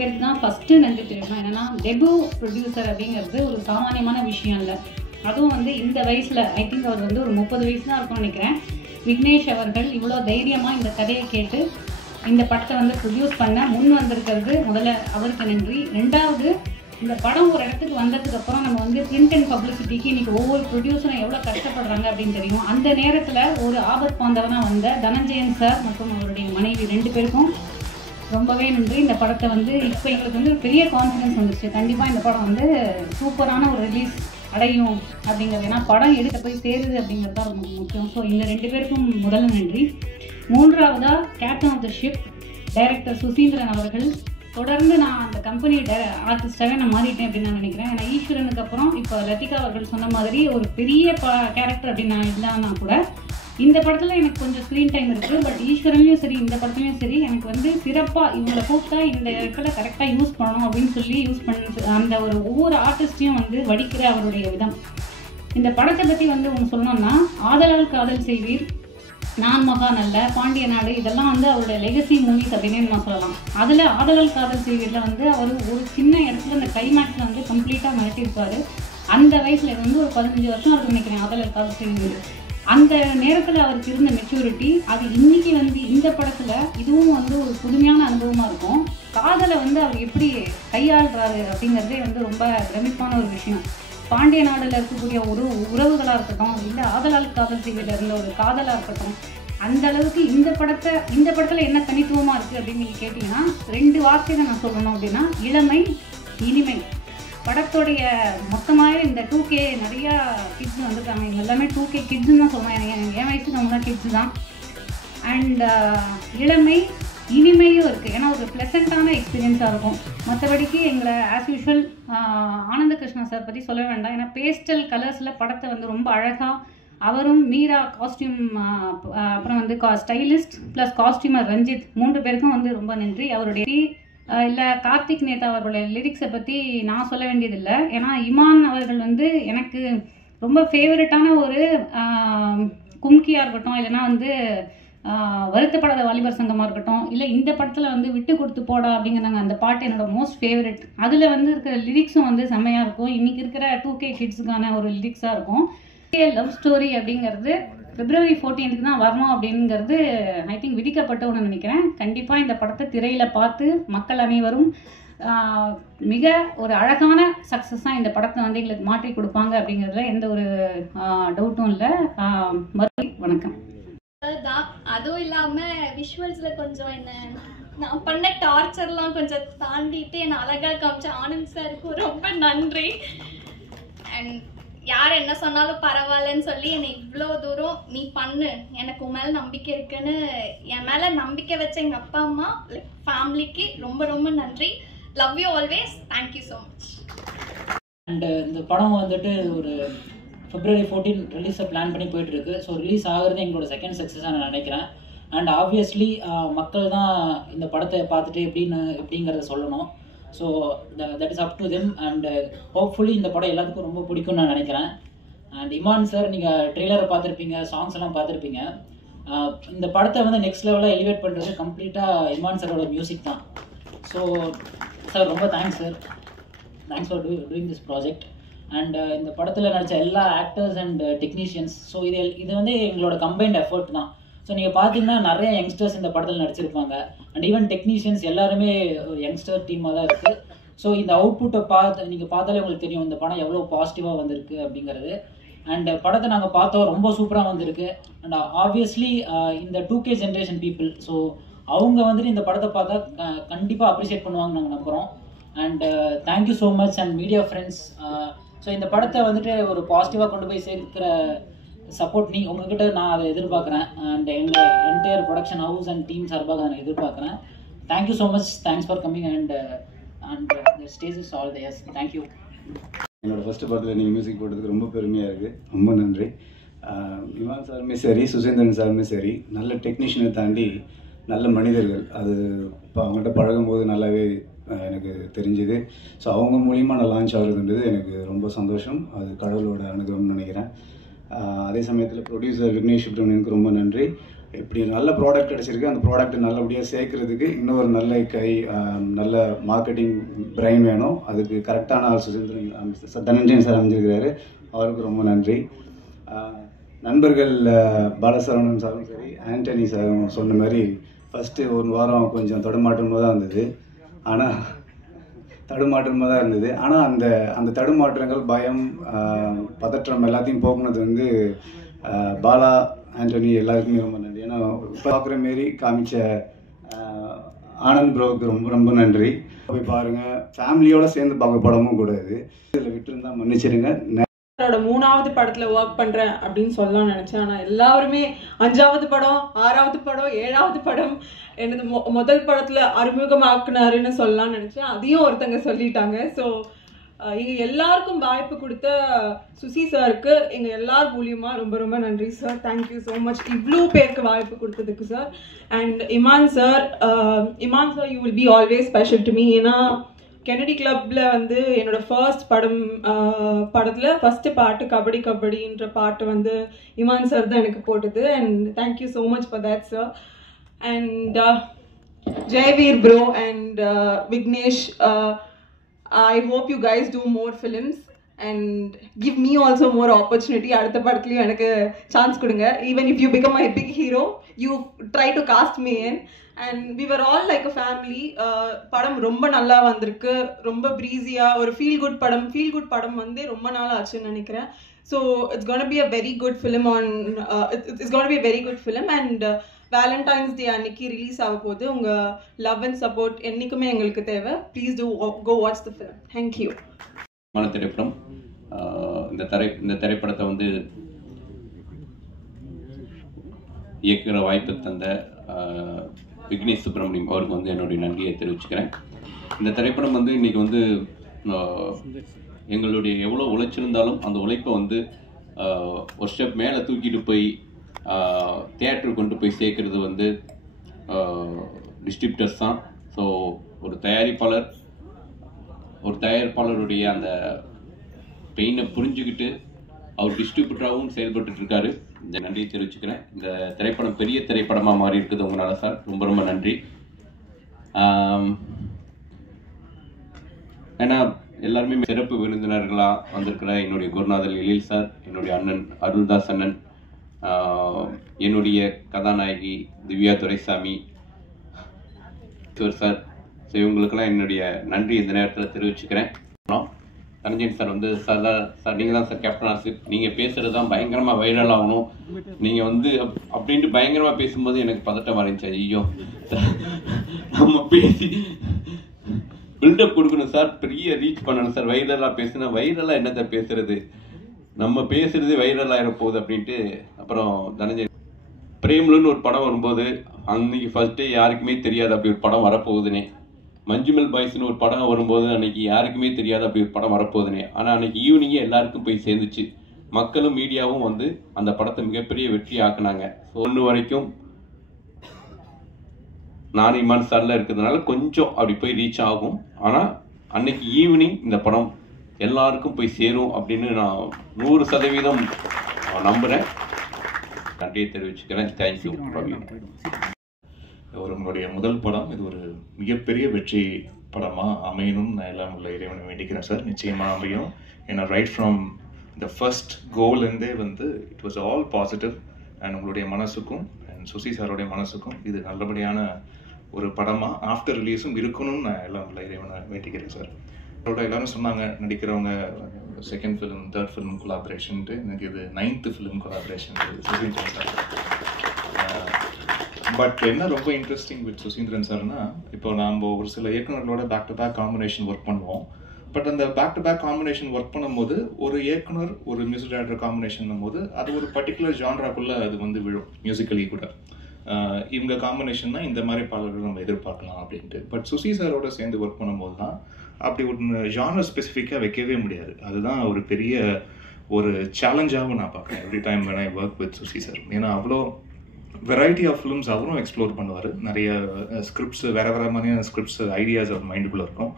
பேருக்கு தான் ஃபஸ்ட்டு நன்றி தெரிவிக்கணும். என்னென்னா டெபியூ ப்ரொடியூசர் அப்படிங்கிறது ஒரு சாமானியமான விஷயம் இல்லை. அதுவும் வந்து இந்த வயசில் ஐ திங்க் அவர் வந்து ஒரு 30 வயசு தான் இருக்கும்னு நினைக்கிறேன். விக்னேஷ் அவர்கள் இவ்வளோ தைரியமாக இந்த கதையை கேட்டு இந்த படத்தை வந்து ப்ரொடியூஸ் பண்ண முன் வந்திருக்கிறது முதல்ல அவருக்கு நன்றி. ரெண்டாவது, இந்த படம் ஒரு இடத்துக்கு வந்ததுக்கப்புறம் நம்ம வந்து பிரிண்ட் அண்ட் பப்ளிசிட்டிக்கு இன்றைக்கி ஒவ்வொரு ப்ரொடியூசரும் எவ்வளோ கஷ்டப்படுறாங்க அப்படின்னு தெரியும். அந்த நேரத்தில் ஒரு ஆபத் பாந்தவனாக வந்த தனஞ்சயன் சார் மற்றும் அவருடைய மனைவி 2 பேருக்கும் ரொம்பவே நன்றி. இந்த படத்தை வந்து இப்போ எங்களுக்கு வந்து ஒரு பெரிய கான்ஃபிடன்ஸ் வந்துச்சு. கண்டிப்பாக இந்த படம் வந்து சூப்பரான ஒரு ரிலீஸ் அடையும் அப்படிங்கிறது. ஏன்னா படம் எடுக்க போய் சேருது அப்படிங்கிறது தான் ரொம்ப முக்கியம். ஸோ இந்த 2 பேருக்கும் முதல்ல நன்றி. மூன்றாவதாக captain of the ship director Suseenthiran அவர்கள். தொடர்ந்து நான் அந்த கம்பெனி ஆர்டிஸ்டாகவே நான் மாறிட்டேன் அப்படின்னு நான் நினைக்கிறேன். ஏன்னா ஈஸ்வரனுக்கு அப்புறம் இப்போ லத்திகா அவர்கள் சொன்ன மாதிரி ஒரு பெரிய கேரக்டர் அப்படின்னு நான் இல்லைன்னா கூட இந்த படத்தில் எனக்கு கொஞ்சம் ஸ்க்ரீன் டைம் இருக்குது. பட் ஈஸ்வரன்லையும் சரி இந்த படத்துலையும் சரி எனக்கு வந்து சிறப்பாக இவங்களை கூப்பிட்டா இந்த இடத்துல கரெக்டாக யூஸ் பண்ணணும் அப்படின்னு சொல்லி யூஸ் பண்ண அந்த ஒரு ஒவ்வொரு ஆர்டிஸ்ட்டையும் வந்து வடிக்கிற அவருடைய விதம். இந்த படத்தை பற்றி வந்து ஒன்று சொல்லணும்னா, ஆதலால் காதல் செய்வீர், நான் மகான் அல்ல, பாண்டிய நாடு, இதெல்லாம் வந்து அவருடைய லெகசி மூவிஸ் அப்படின்னு நான் சொல்லலாம். அதில் ஆதலால் காதல் செய்வீரில் வந்து அவர் ஒரு சின்ன இடத்துல அந்த கிளைமேக்ஸில் வந்து கம்ப்ளீட்டாக மிரட்டியிருப்பார். அந்த வயசில் இது வந்து ஒரு 15 வருஷம் இருக்குன்னு நினைக்கிறேன் ஆதலால் காதல் செய்வீர். அந்த நேரத்தில் அவருக்கு இருந்த மெச்சூரிட்டி அது இன்றைக்கி வந்து இந்த படத்தில் இதுவும் வந்து ஒரு புதுமையான அனுபவமாக இருக்கும். காதலை வந்து அவர் எப்படி கையாளுறாரு அப்படிங்கிறதே வந்து ரொம்ப பிரமிப்பான ஒரு விஷயம். பாண்டிய நாடில் இருக்கக்கூடிய ஒரு உறவுகளாக இருக்கட்டும், இல்லை ஆதலால் காதல் செய்வதில் இருந்த ஒரு காதலாக இருக்கட்டும், அந்த அளவுக்கு இந்த படத்தில் என்ன தனித்துவமாக இருக்குது அப்படின்னு நீங்கள் கேட்டிங்கன்னா 2 வார்த்தைகள் நான் சொல்லணும் அப்படின்னா, இளமை, இனிமை. படத்துடைய மொத்தமாகவே இந்த 2K நிறையா கிட்ஸ் வந்துருக்காங்க. இவங்க எல்லாமே 2K கிட்ஸுன்னு தான் சொல்லுவேன். என் வயசுக்கு அவங்க தான் கிட்ஸு தான். அண்ட் இளமை இனிமையும் இருக்குது. ஏன்னா ஒரு ப்ளசண்ட்டான எக்ஸ்பீரியன்ஸாக இருக்கும். மற்றபடிக்கு எங்களை ஆஸ் யூஷுவல் ஆனந்த கிருஷ்ணா சார் பற்றி சொல்ல வேண்டாம். ஏன்னா பேஸ்டல் கலர்ஸில் படத்தை வந்து ரொம்ப அழகாக அவரும் மீரா காஸ்டியூம் அப்புறம் வந்து ஸ்டைலிஸ்ட் ப்ளஸ் காஸ்டியூமர் ரஞ்சித் 3 பேருக்கும் வந்து ரொம்ப நன்றி. அவருடைய இல்லை கார்த்திக் நேதா அவர்களுடைய லிரிக்ஸை பற்றி நான் சொல்ல வேண்டியதில்லை. ஏன்னா இமான் அவர்கள் வந்து எனக்கு ரொம்ப ஃபேவரட்டான ஒரு கும்கியாக இருக்கட்டும், இல்லைனா வந்து வருத்தப்படாத வாலிபர் சங்கமாக இருக்கட்டும், இல்லை இந்த படத்தில் வந்து விட்டு கொடுத்து போடா அப்படிங்கிறாங்க அந்த பாட்டு என்னோட மோஸ்ட் ஃபேவரட். அதில் வந்து இருக்கிற லிரிக்ஸும் வந்து செம்மையாக இருக்கும். இன்றைக்கி இருக்கிற 2K கிட்ஸுக்கான ஒரு லிரிக்ஸாக இருக்கும். லவ் ஸ்டோரி அப்படிங்கிறது February 14th தான் வரணும் அப்படிங்கிறது ஐ திங்க் விதிக்கப்பட்ட ஒன்று நினைக்கிறேன். கண்டிப்பாக இந்த படத்தை திரையில் பார்த்து மக்கள் அனைவரும் மிக ஒரு அழகான சக்ஸஸாக இந்த படத்தை வந்து எங்களுக்கு மாற்றி கொடுப்பாங்க அப்படிங்கிறதுல எந்த ஒரு டவுட்டும் இல்லை. வணக்கம். அதுவும் இல்லாமல் விஷுவல்ஸில் கொஞ்சம் என்ன நான் பண்ண டார்ச்சர்லாம் கொஞ்சம் தாண்டிட்டு என்னை அழகாக காமிச்ச ஆனந்த் சாருக்கு ரொம்ப நன்றி. அண்ட் யார் என்ன சொன்னாலும் பரவாயில்லன்னு சொல்லி என்னை இவ்வளோ தூரம் நீ பண்ணு, எனக்கு உன் மேலே நம்பிக்கை இருக்குன்னு என் மேலே நம்பிக்கை வச்ச எங்கள் அப்பா அம்மா ஃபேமிலிக்கு ரொம்ப ரொம்ப நன்றி. Love you always. Thank you so much. And இந்த படம் வந்துட்டு ஒரு February 14 ரிலீஸை பிளான் பண்ணி போயிட்டுருக்கு. ஸோ ரிலீஸ் ஆகிறது எங்களோட செகண்ட் சக்ஸஸாக நான் நினைக்கிறேன். அண்ட் ஆப்வியஸ்லி மக்கள் தான் இந்த படத்தை பார்த்துட்டு எப்படிங்கிறத சொல்லணும். So that is up to them. And hopefully இந்த படம் எல்லாத்துக்கும் ரொம்ப பிடிக்கும்னு நான் நினைக்கிறேன். அண்ட் இமான் சார், நீங்கள் ட்ரெய்லரை பார்த்துருப்பீங்க, சாங்ஸ் எல்லாம் பார்த்துருப்பீங்க. இந்த படத்தை வந்து நெக்ஸ்ட் லெவலில் எலிவேட் பண்ணுறது கம்ப்ளீட்டாக இமான் சாரோட மியூசிக் தான். ஸோ சார் ரொம்ப thanks sir. Thanks for doing this project. And இந்த படத்தில் நடித்த எல்லா ஆக்டர்ஸ் அண்ட் டெக்னீஷியன்ஸ், ஸோ இது வந்து எங்களோட கம்பைன்ட் எஃபர்ட் தான். ஸோ நீங்கள் பார்த்தீங்கன்னா நிறைய யங்ஸ்டர்ஸ் இந்த படத்தில் நடிச்சிருப்பாங்க. அண்ட் ஈவன் டெக்னீஷியன்ஸ் எல்லாருமே ஒரு யங்ஸ்டர் டீமாக தான் இருக்குது. ஸோ இந்த அவுட்புட்டை நீங்கள் பார்த்தாலே உங்களுக்கு தெரியும் இந்த படம் எவ்வளோ பாசிட்டிவாக வந்திருக்கு அப்படிங்கிறது. அண்ட் படத்தை நாங்கள் பார்த்தோம், ரொம்ப சூப்பராக வந்திருக்கு. அண்ட் ஆப்வியஸ்லி இந்த 2K ஜென்ரேஷன் பீப்புள், ஸோ அவங்க வந்துட்டு இந்த படத்தை பார்த்தா கண்டிப்பாக அப்ரிஷியேட் பண்ணுவாங்க நாங்கள் நம்புகிறோம். And thank you so much. And media friends, so இந்த படத்தை வந்துட்டு ஒரு பாசிட்டிவாக கொண்டு போய் சேர்க்கிற சப்போர்ட் உங்ககிட்ட நான் அதை எதிர்பார்க்குறேன். அண்ட் எங்கள் entire production house and team சார்பாக நான் எதிர்பார்க்குறேன். Thank you so much. Thanks for coming. And the stage is all the yes. Thank you. என்னோடய ஃபஸ்ட்டு படத்தில் நீங்கள் மியூசிக் போட்டதுக்கு ரொம்ப பெருமையாக இருக்குது. ரொம்ப நன்றி. இமான் சாருமே சரி, சுசேந்திரன் சாருமே சரி, நல்ல டெக்னீஷியனை தாண்டி நல்ல மனிதர்கள். அது இப்போ அவங்கள்ட்ட பழகும்போது நல்லாவே எனக்கு தெரிஞ்சுது. ஸோ அவங்க மூலிமா நான் லான்ச் ஆகுறதுன்றது எனக்கு ரொம்ப சந்தோஷம். அது கடவுளோட அனுகிரகம்னு நினைக்கிறேன். அதே சமயத்தில் ப்ரொடியூசர் விக்னேஷ் சுப்ரமணியனுக்கு ரொம்ப நன்றி. இப்படி நல்ல ப்ராடக்ட் கிடச்சிருக்கு, அந்த ப்ராடக்ட் நல்லபடியாக சேர்க்கறதுக்கு இன்னொரு நல்ல நல்ல மார்க்கெட்டிங் பிரைன் வேணும். அதுக்கு கரெக்டான ஆள் சுசீந்திரன் தனஞ்சயன் சார் அமைஞ்சிருக்கிறாரு, அவருக்கு ரொம்ப நன்றி. நண்பர்கள் பாலசரவணன் சாரும் சரி, ஆண்டனி சாரும் சொன்ன மாதிரி ஃபஸ்ட்டு ஒரு வாரம் கொஞ்சம் தடுமாற்றமாக தான் இருந்தது. ஆனால் அந்த தடுமாற்றங்கள், பயம், பதற்றம் எல்லாத்தையும் போக்குனது வந்து பாலா, ஆண்டனி எல்லாருக்குமே ரொம்ப நன்றி. ஏன்னா பார்க்குற மாரி காமிச்ச ஆனந்த் ப்ரோவுக்கு ரொம்ப ரொம்ப நன்றி. போய் பாருங்கள், ஃபேமிலியோடு சேர்ந்து பார்க்க படமும் கூட இது. இதில் விட்டுருந்தா மன்னிச்சிடுங்க. என்னோட 3வது படத்துல ஒர்க் பண்றேன் அப்படின்னு சொல்லலாம்னு நினைச்சேன். ஆனா எல்லாருமே 5வது படம், 6வது படம், 7வது படம் எனது முதல் படத்துல அறிமுகமாக்குனாருன்னு சொல்லலாம்னு நினைச்சேன். அதையும் ஒருத்தங்க சொல்லிட்டாங்க. ஸோ எங்க எல்லாருக்கும் வாய்ப்பு கொடுத்த சுசி சாருக்கு எங்க எல்லார் மூலியமா ரொம்ப ரொம்ப நன்றி சார். தேங்க்யூ ஸோ மச் இவ்வளோ பேருக்கு வாய்ப்பு கொடுத்ததுக்கு sir. And Imman sir, you will be always special to me. ஏன்னா கெனடி கிளப்ல வந்து என்னோட படத்துல ஃபர்ஸ்ட் பாட்டு கபடி கபடின்ற பாட்டு வந்து இமான் சார் தான் எனக்கு போட்டது. And thank you so much for that sir. And Jayaveer bro and Vignesh, I hope you guys do more films and give me also more opportunity. அடுத்த படத்துலயும் எனக்கு சான்ஸ் கொடுங்க. Even if you become my big hero, you try to cast me in. And we were all like a family. படம் ரொம்ப நல்லா வந்திருக்கு, ரொம்ப பிரீஸியா ஒரு ஃபீல் குட் படம் வந்து ரொம்ப நாள் ஆச்சுன்னு நினைக்கிறேன். So it's going to be a very good film and valentine's day அன்னைக்கு ரிலீஸ் ஆக போகுது. உங்கள் லவ் அண்ட் சப்போர்ட் என்றைக்குமே எங்களுக்கு தேவை. Please do go watch the film. Thank you. திரைப்படம் இந்த திரைப்படத்தை வந்து இயக்குகிற வாய்ப்பு தந்த விக்னேஷ் சுப்ரமணியம் அவருக்கு வந்து என்னுடைய நன்றியை தெரிவிச்சுக்கிறேன். இந்த திரைப்படம் வந்து இன்றைக்கி வந்து எங்களுடைய எவ்வளோ உழைச்சிருந்தாலும் அந்த உழைப்பை வந்து ஒரு ஸ்டெப் மேலே தூக்கிட்டு போய் தியேட்டருக்கு கொண்டு போய் சேர்க்கறது வந்து டிஸ்ட்ரிபியூட்டர்ஸ் தான். ஸோ ஒரு தயாரிப்பாளருடைய அந்த பெயினை புரிஞ்சுக்கிட்டு அவர் டிஸ்ட்ரிபியூட்டராகவும் செயல்பட்டு இருக்காரு. இந்த நன்றியை தெரிவிச்சுக்கிறேன். இந்த திரைப்படம் பெரிய திரைப்படமாக மாறி இருக்குது உங்களால் சார், ரொம்ப ரொம்ப நன்றி. ஏன்னா எல்லாருமே சிறப்பு விருந்தினர்களாக வந்திருக்கிற என்னுடைய குருநாதர் எழில் சார், என்னுடைய அண்ணன் அருள்தாஸ் அண்ணன், என்னுடைய கதாநாயகி திவ்யா துரைசாமி சார், ஸோ இவங்களுக்கெல்லாம் என்னுடைய நன்றி இந்த நேரத்தில் தெரிவிச்சுக்கிறேன். தனஞ்சயன் சார் வந்து சார் நீங்கள் தான் சார் கேப்டன் ஆசிப், நீங்கள் பேசுகிறது தான் பயங்கரமாக வைரல் ஆகணும், நீங்கள் வந்து அப்படின்ட்டு பயங்கரமாக பேசும்போது எனக்கு பதட்டம் இருந்துச்சு. ஐயோ நம்ம பேசி பில்டப் கொடுக்கணும் சார், பெரிய ரீச் பண்ணணும் சார், வைரலாக பேசுனா வைரலாக என்னத்தை பேசுறது, நம்ம பேசுறதே வைரல் ஆகிற போகுது அப்படின்ட்டு. அப்புறம் தனஞ்சயன் பிரேம்லுன்னு ஒரு படம் வரும்போது அன்னைக்கு ஃபர்ஸ்ட் டே யாருக்குமே தெரியாது அப்படி ஒரு படம் வரப்போகுதுனே. மஞ்சுமெல் பாய்ஸ்னு ஒரு படம் வரும்போது அன்னைக்கு யாருக்குமே தெரியாது அப்படி ஒரு படம் வரப்போகுதுனே. ஆனால் அன்னைக்கு ஈவினிங்கே எல்லாருக்கும் போய் சேர்ந்துச்சு. மக்களும் மீடியாவும் வந்து அந்த படத்தை மிகப்பெரிய வெற்றி ஆக்குனாங்க. ஒன்று வரைக்கும் நான் இமான் சார்ல இருக்கிறதுனால கொஞ்சம் அப்படி போய் ரீச் ஆகும். ஆனால் அன்னைக்கு ஈவினிங் இந்த படம் எல்லாருக்கும் போய் சேரும் அப்படின்னு நான் 100% நம்புகிறேன். நன்றியை தெரிவிச்சுக்கிறேன். தேங்க்யூ. உங்களுடைய முதல் படம் இது ஒரு மிகப்பெரிய வெற்றி படமாக அமையணும்னு நான் எல்லாம் உள்ள இறைவனை வேண்டிக்கிறேன் சார். நிச்சயமாக அமையும். ஏன்னா ரைட் ஃப்ரம் த ஃபர்ஸ்ட் கோல்லேருந்தே வந்து it was all positive. And உங்களுடைய மனசுக்கும் அண்ட் சுசி சாரோடைய மனசுக்கும் இது நல்லபடியான ஒரு படமாக ஆஃப்டர் ரிலீஸும் இருக்கணும்னு நான் எல்லாம் உள்ள இறைவனை வேண்டிக்கிறேன் சார். அதோட எல்லாரும் சொன்னாங்க நடிக்கிறவங்க செகண்ட் ஃபிலிம், தேர்ட் ஃபிலிம் கொலாபரேஷன்ட்டு. எனக்கு இது 9th film collaboration Suseenthiran sir. But என்ன ரொம்ப இன்ட்ரெஸ்டிங் வித் சுசீந்திரன் சார்னா, இப்போ நம்ம ஒரு சில இயக்குநர்களோட back to back combination work பண்ணுவோம். பட் அந்த back to back combination work பண்ணும்போது ஒரு இயக்குனர் ஒரு மியூசிக் டைரக்டர் காம்பினேஷன் போது அது ஒரு பர்டிகுலர் ஜான்ராக்குள்ளே அது வந்து விழும். மியூசிக்கலி கூட இவங்க காம்பினேஷன் தான் இந்த மாதிரி பாடல்கள் நம்ம எதிர்பார்க்கலாம் அப்படின்ட்டு. பட் சுசி சாரோட சேர்ந்து ஒர்க் பண்ணும்போது தான் அப்படி ஒரு ஜானர் ஸ்பெசிஃபிக்காக வைக்கவே முடியாது. அதுதான் ஒரு பெரிய ஒரு சேலஞ்சாகவும் நான் பார்க்குறேன் every time when I work with Susi sir. ஏன்னா அவ்வளோ வெரைட்டி ஆஃப் ஃபிலிம்ஸ் அவரும் எக்ஸ்ப்ளோர் பண்ணுவார். நிறைய ஸ்கிரிப்ட்ஸ் வேறு மாதிரியான ஸ்கிரிப்ட்ஸ் ஐடியாஸ் அவர் மைண்டுக்குள்ளே இருக்கும்.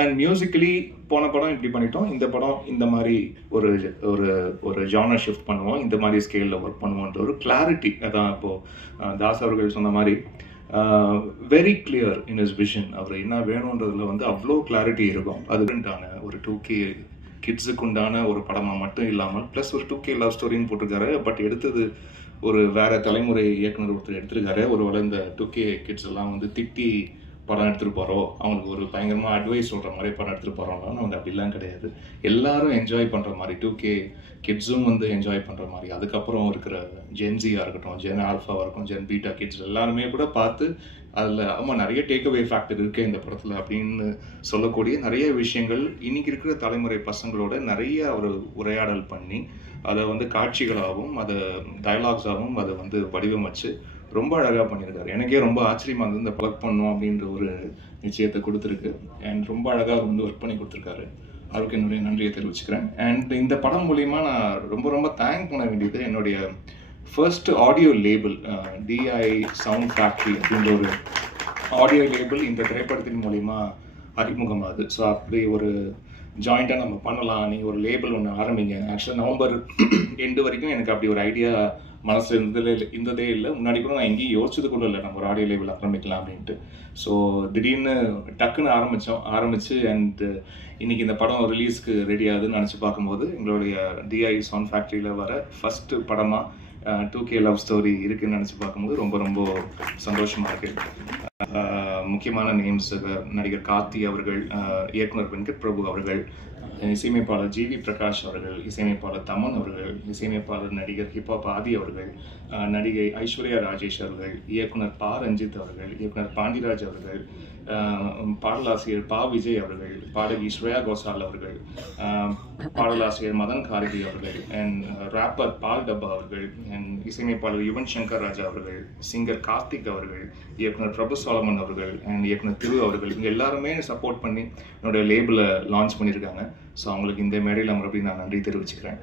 அண்ட் மியூசிக்கலி போன படம் இப்படி பண்ணிட்டோம், இந்த படம் இந்த மாதிரி ஒரு ஒரு ஒரு ஜானர் ஷிஃப்ட் பண்ணுவோம், இந்த மாதிரி ஸ்கேலில் ஒர்க் பண்ணுவோன்ற ஒரு கிளாரிட்டி. அதான் இப்போது தாஸ் அவர்கள் சொன்ன மாதிரி very clear in his vision. அவர் என்ன வேணுன்றதுல வந்து அவ்வளோ கிளாரிட்டி இருக்கும். அதுக்குண்டான ஒரு 2K கிட்ஸுக்கு உண்டான ஒரு படமாக மட்டும் இல்லாமல் ப்ளஸ் ஒரு 2K லவ் ஸ்டோரின்னு போட்டிருக்காரு. பட் எடுத்தது ஒரு வேற தலைமுறை இயக்குனர் ஒருத்தர் எடுத்திருக்காரு. ஒருவேளை இந்த 2K கிட்ஸ் எல்லாம் வந்து திட்டி படம் எடுத்துகிட்டு போகிறோம், அவங்களுக்கு ஒரு பயங்கரமாக அட்வைஸ் சொல்கிற மாதிரி படம் எடுத்துகிட்டு போகிறோம்னா வந்து அப்படிலாம் கிடையாது. எல்லாரும் என்ஜாய் பண்ணுற மாதிரி 2K கிட்ஸும் வந்து என்ஜாய் பண்ணுற மாதிரி, அதுக்கப்புறம் இருக்கிற ஜென்சியாக இருக்கட்டும், ஜென் ஆல்ஃபாவாக இருக்கும், ஜென் பீட்டா கிட்ஸ் எல்லாருமே கூட பார்த்து அதில் ஆமாம் நிறைய டேக்அவே ஃபேக்டர் இருக்குது இந்த படத்தில் அப்படின்னு சொல்லக்கூடிய நிறைய விஷயங்கள் இன்றைக்கி இருக்கிற தலைமுறை பசங்களோட நிறைய ஒரு உரையாடல் பண்ணி அதை வந்து காட்சிகளாகவும் அதை டயலாக்ஸாகவும் அதை வந்து வடிவமைச்சு ரொம்ப அழகாக பண்ணியிருக்காரு. எனக்கே ரொம்ப ஆச்சரியமாக இருந்தது இந்த பழக் பண்ணோம் அப்படின்ற ஒரு நிச்சயத்தை கொடுத்துருக்கு. அண்ட் ரொம்ப அழகாக வந்து ஒர்க் பண்ணி கொடுத்துருக்காரு. அவருக்கு என்னுடைய நன்றியை தெரிவிச்சுக்கிறேன். அண்ட் இந்த படம் மூலிமா நான் ரொம்ப ரொம்ப தேங்க் பண்ண வேண்டியது என்னுடைய first audio label DI sound factory அப்படின்ற ஒரு ஆடியோ லேபிள் இந்த திரைப்படத்தின் மூலிமா அறிமுகமாகுது. ஸோ அப்படி ஒரு ஜாயிண்டாக நம்ம பண்ணலாம், நீங்கள் ஒரு லேபிள் ஒன்று ஆரம்பிங்க. ஆக்சுவலாக நவம்பர் எண்டு வரைக்கும் எனக்கு அப்படி ஒரு ஐடியா மனசு இருந்ததே இல்லை. முன்னாடி கூட நான் எங்கேயும் யோசிச்சது கூட இல்லை நம்ம ஒரு ஆடியோ லேபிள் ஆரம்பிக்கலாம் அப்படின்ட்டு. ஸோ திடீர்னு டக்குன்னு ஆரம்பிச்சு அண்ட் இன்னைக்கு இந்த படம் ரிலீஸ்க்கு ரெடி ஆகுதுன்னு நினச்சி பார்க்கும்போது எங்களுடைய DI சவுண்ட் ஃபேக்ட்ரியில் வர ஃபர்ஸ்ட் படமாக 2K லவ் ஸ்டோரி இருக்குன்னு நினச்சி பார்க்கும்போது ரொம்ப ரொம்ப சந்தோஷமாக இருக்குது. முக்கியமான நேம்ஸ் நடிகர் கார்த்தி அவர்கள், இயக்குனர் வெங்கட் பிரபு அவர்கள், இசையமைப்பாளர் GV பிரகாஷ் அவர்கள், இசையமைப்பாளர் தமன் அவர்கள், இசையமைப்பாளர் நடிகர் ஹிப்ஹாப் ஆதி அவர்கள், நடிகை ஐஸ்வர்யா ராஜேஷ் அவர்கள், இயக்குனர் பா ரஞ்சித் அவர்கள், இயக்குனர் பாண்டிராஜ் அவர்கள், பாடலாசிரியர் பா விஜய் அவர்கள், பாடகி ஸ்ரேயா கோசால் அவர்கள், பாடலாசிரியர் மதன் கார்கி அவர்கள், அண்ட் ராப்பர் பால் டப்பா அவர்கள், அண்ட் இசையமைப்பாளர் யுவன் சங்கர் ராஜா அவர்கள், சிங்கர் கார்த்திக் அவர்கள், இயக்குனர் பிரபு சாலமன் அவர்கள், அண்ட் இயக்குனர் திரு அவர்கள், இவங்க எல்லாருமே சப்போர்ட் பண்ணி என்னோட லேபிளை லான்ச் பண்ணியிருக்காங்க. ஸோ அவங்களுக்கு இந்த மேடையில் மறுபடியும் நான் நன்றி தெரிவிச்சுக்கிறேன்.